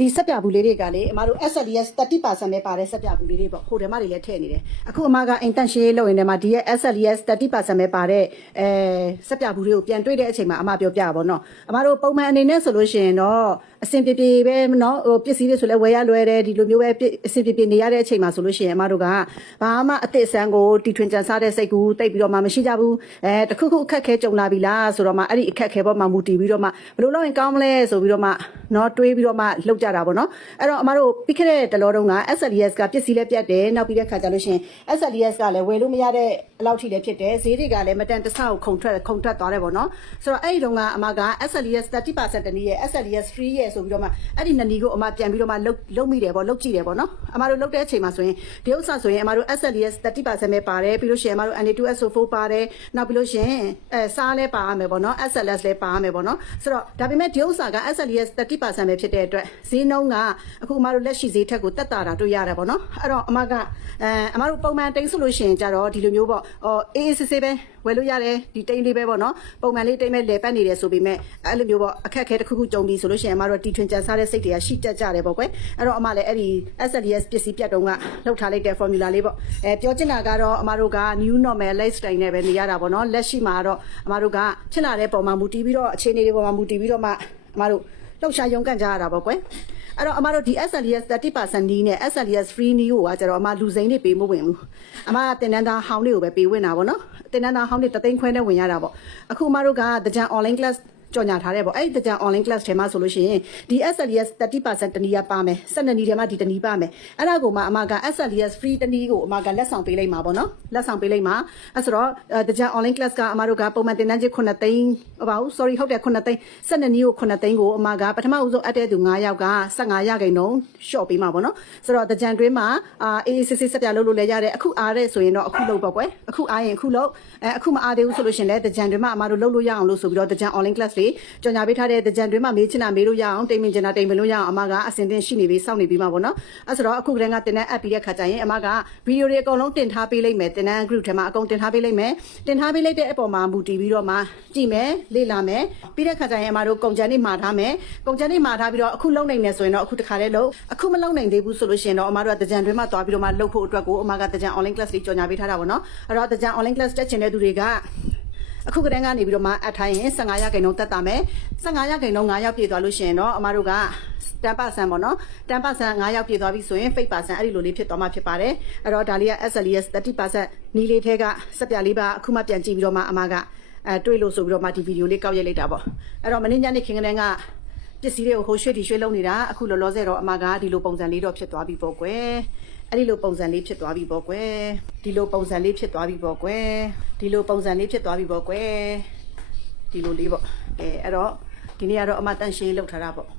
ဒီစက်ပြဘူးလေးတွေကလေအမတို့ SLES 30% ပဲပါတဲ့စက်ပြဘူးလေးတွေပေါ့ဟိုထဲမှာတွေလည်းထည့်နေတယ်အခုအမကအိမ်တန့်ရှင်းလုပ်ရင်လည်းဒီရဲ့ SLES 30% ပဲပါတဲ့စက်ပြဘူးလေးကိုပြန်တွေ့တဲ့အချိန်မှာအမပြောပြပါဘောနော်အမတို့ပုံမှန်အနေနဲ့ဆိုလို့ရှိရင်တော့အဆင်ပြေပြေပဲနော်ဟိုပစ္စည်းတွေဆိုလဲဝယ်ရလွယ်တယ်ဒီလိုမျိုးပဲအဆင်ပြေပြေနေရတဲ့အချိန်မှာဆိုလို့ရှိရင်အမတို့ကဘာမှအသစ်အဆန်းကိုတီထွင်ကြံစားတဲ့စိတ်ကူးတိတ်ပြီးတော့မှမရှိကြဘူးတခုခုအခက်ခဲကြုံလာပြီလားဆိုတော့မှအဲ့ဒီအခက်ခဲပေါ်မှာမူတည်ပြီးတော့မှဘယ်လိုလုပ်ရင်ကောင်းမလဲဆိုပြီးတော့မှနော်တွေးပြီးတော့မှလောက်ကြတာပေါ့နော်အဲ့တော့အမတို့ပြီးခဲ့တဲ့တလောတုန်းက SLES ကပစ္စည်းလည်းပြတ်တယ်နောက်ပြီးတဲ့ခါကျလို့ရှိရင် SLES ကလည်းဝယ်လို့မရတဲ့အလောက်ထိလည်းဖြစ်တယ်ဈေးတွေကလည်းမတန်တဆကိုခုန်ထွက်သွားတယ်ပေါ့နော်ဆိုတော့အဲ့ဒီတုန်းကအမက SLES 30% တနည်းရဲ့ SLES free ရဲ့ဆိုပြီးတော့မှအဲ့ဒီနှစ်နည်းကိုအမပြန်ပြီးတော့မှလုပ်မိတယ်ပေါ့လုပ်ကြည့်တယ်ပေါ့နော်အမတို့လုပ်တဲ့အချိန်မှာဆိုရင်ဒီဥစ္စာဆိုရင်အမတို့ SLES 30% ပဲပါတယ်ပြီးလို့ရှိရင်အမတို့ Na2SO4 ပါတယ်နောက်ပြီးလို့ရှိရင်စားလည်းပါရမယ်ပေါ့နော် SLS လည်းပါရမယ်ပေါ့နော်ဆိုတော့ဒါပေမဲ့ဒီဥစ္စာက SLES 30% ပဲဖြစ်တဲ့အတွက်ဈေးနှုန်းကအခုအမတို့လက်ရှိဈေးထက်ကိုတက်တာတွေ့ရတယ်ပေါ့နော်အဲ့တော့အမကအမတို့ပုံမှန်တိန်းဆိုလို့ရှိရင်ကြတော့ဒီလိုမျိုးပေါ့အေးအေးဆေးဆေးပဲဝယ်လို့ရတယ်ဒီတိန်းလေးပဲပေါ့နော်ပုံမှန်လေးတိန်းပဲလဲပတ်နေတယ်ဆိုပေမဲ့အဲ့လိုမျိုးပေါ့အခက်ခဲတစ်ခုခုကြုံပြီးဆိုလို့ရှိရင်အမတို့တီထွင်ကြံစားတဲ့စိတ်တွေကရှိတက်ကြတယ်ပေါ့ကွယ်အဲ့တော့အမလည်းအဲ့ဒီ SLES ပစ္စည်းပြတ်တုံးကလောက်ထားလိုက်တဲ့ formula လေးပေါ့ပြောချင်တာကတော့အမတို့က new normal lifestyle နဲ့ပဲနေရတာပေါ့နော်လက်ရှိမှာတော့အမတို့ကဖြစ်လာတဲ့ပုံမှာမူတည်ပြီးတော့အခြေအနေတွေပုံမှာမူတည်ပြီးတော့မှအမတို့လှုပ်ရှားရုံးကန်ကြရတာပေါ့ကွယ်အဲ့တော့အမတို့ဒီ SLES 30%နီးနဲ့ SLES free နီးကိုကကျတော့အမလူစိမ်းတွေပေးမဝင်ဘူးအမတင်တန်းသားဟောင်းတွေကိုပဲပေးဝင်တာပေါ့နော်တင်တန်းသားဟောင်းတွေ3သိန်းခွဲနဲ့ဝင်ရတာပေါ့အခုအမတို့ကတကြံ online classကြော်ညာထားတယ်ပေါ့အဲ့ဒီတကြံ online class ထဲမှာဆိုလို့ရှိရင်ဒီ SLES 30% တနည်းရပါမယ်12နည်းထဲမှာဒီတနည်းပါမယ်အဲ့ဒါကိုမှအမက SLES free တနည်းကိုအမကလက်ဆောင်ပေးလိုက်မှာပေါ့နော်လက်ဆောင်ပေးလိုက်မှာအဲ့ဆိုတော့တကြံ online class ကအမတို့ကပုံမှန်တင်တန်းချင်း9သိန်းဟုတ်ပါဘူး sorry ဟုတ်တယ်9သိန်း12နည်းကို9သိန်းကိုအမကပထမဦးဆုံးအပ်တဲ့သူ9ယောက်က15%ရှော့ပေးမှာပေါ့နော်ဆိုတော့တကြံတွင်းမှာအေးစစ်စစ်ဆက်ပြလုပ်လို့လည်းရတယ်အခုအားတဲ့ဆိုရင်တော့အခုလုပ်ပေါ့ကွယ်အခုအားရင်အခုလုပ်အခုမအားသေးဘူးဆိုလို့ရှင်လဲတကြံတွင်းမှာအမတို့လုပ်လို့ရအောင်လို့ဆိုပြီးတော့တကြံ online classကြော်ညာပေးထားတဲ့တကြံတွင်းမှာမေးချင်တာမေးလို့ရအောင်တိမ်မင်ချင်တာတိမ်မလို့ရအောင်အမကအစင်တင်ရှိနေပြီစောင့်နေပြီးမှပေါ့နော်အဲ့ဆိုတော့အခုကတည်းကတင်တဲ့အပ်ပြီးတဲ့ခါကျရင်အမကဗီဒီယိုတွေအကုန်လုံးတင်ထားပေးလိုက်မယ်တင်တဲ့ group ထဲမှာအကုန်တင်ထားပေးလိုက်မယ်တင်ထားပေးလိုက်တဲ့အပေါ်မှာမူတည်ပြီးတော့မှကြည့်မယ်လေ့လာမယ်ပြီးတဲ့ခါကျရင်အမတို့ကုန်ကြမ်းတွေမှာထားမယ်ကုန်ကြမ်းတွေမှာထားပြီးတော့အခုလုံနိုင်နေဆိုရင်တော့အခုတခါတည်းလို့အခုမလုံနိုင်သေးဘူးဆိုလို့ရှိရင်တော့အမတို့ကတကြံတွင်းမှာသွားပြီးတော့မှလုပ်ဖို့အတွက်ကိုအမကတကြံ online class လေးကြော်ညာပေးထားတာပေါ့နော်အဲ့တော့တကြံ online class တက်ချင်တဲ့သူတွေကအခုကတည်းကနေပြီးတော့မှအထိုင်ရင်15%တက်တာမယ်15%9ရောက်ပြည့်သွားလို့ရှိရင်တော့အမတို့က10%ပေါ့နော်10% 9ရောက်ပြည့်သွားပြီဆိုရင် 8% အဲ့ဒီလိုလေးဖြစ်သွားမှာဖြစ်ပါတယ်အဲ့တော့ဒါလေးက SLES 30% နီးလေးထဲကစက်ပြလေးပါအခုမှပြန်ကြည့်ပြီးတော့မှအမကတွေးလို့ဆိုပြီးတော့မှဒီဗီဒီယိုလေးကောက်ရိုက်လိုက်တာပေါ့အဲ့တော့မင်းညနေခင်းကတည်းကပစ္စည်းတွေကိုဟိုရွှေ့ဒီရွှေ့လုပ်နေတာအခုလောလောဆယ်တော့အမကဒီလိုပုံစံလေးတော့ဖြစ်သွားပြီပေါ့ကွယ်အဲ့ဒီလိုပုံစံလေးဖြစ်သွားပြီပေါ့ကွယ်ဒီလိုပုံစံလေးဖြစ်သွားပြီပေါ့ကွယ်ဒီလိုပုံစံလေးဖြစ်သွားပြီပေါ့ကွယ်ဒီလိုလေးပေါ့အဲ့တော့ဒီနေ့ကတော့အမတန့်ရှင်းလောက်ထားတာပေါ့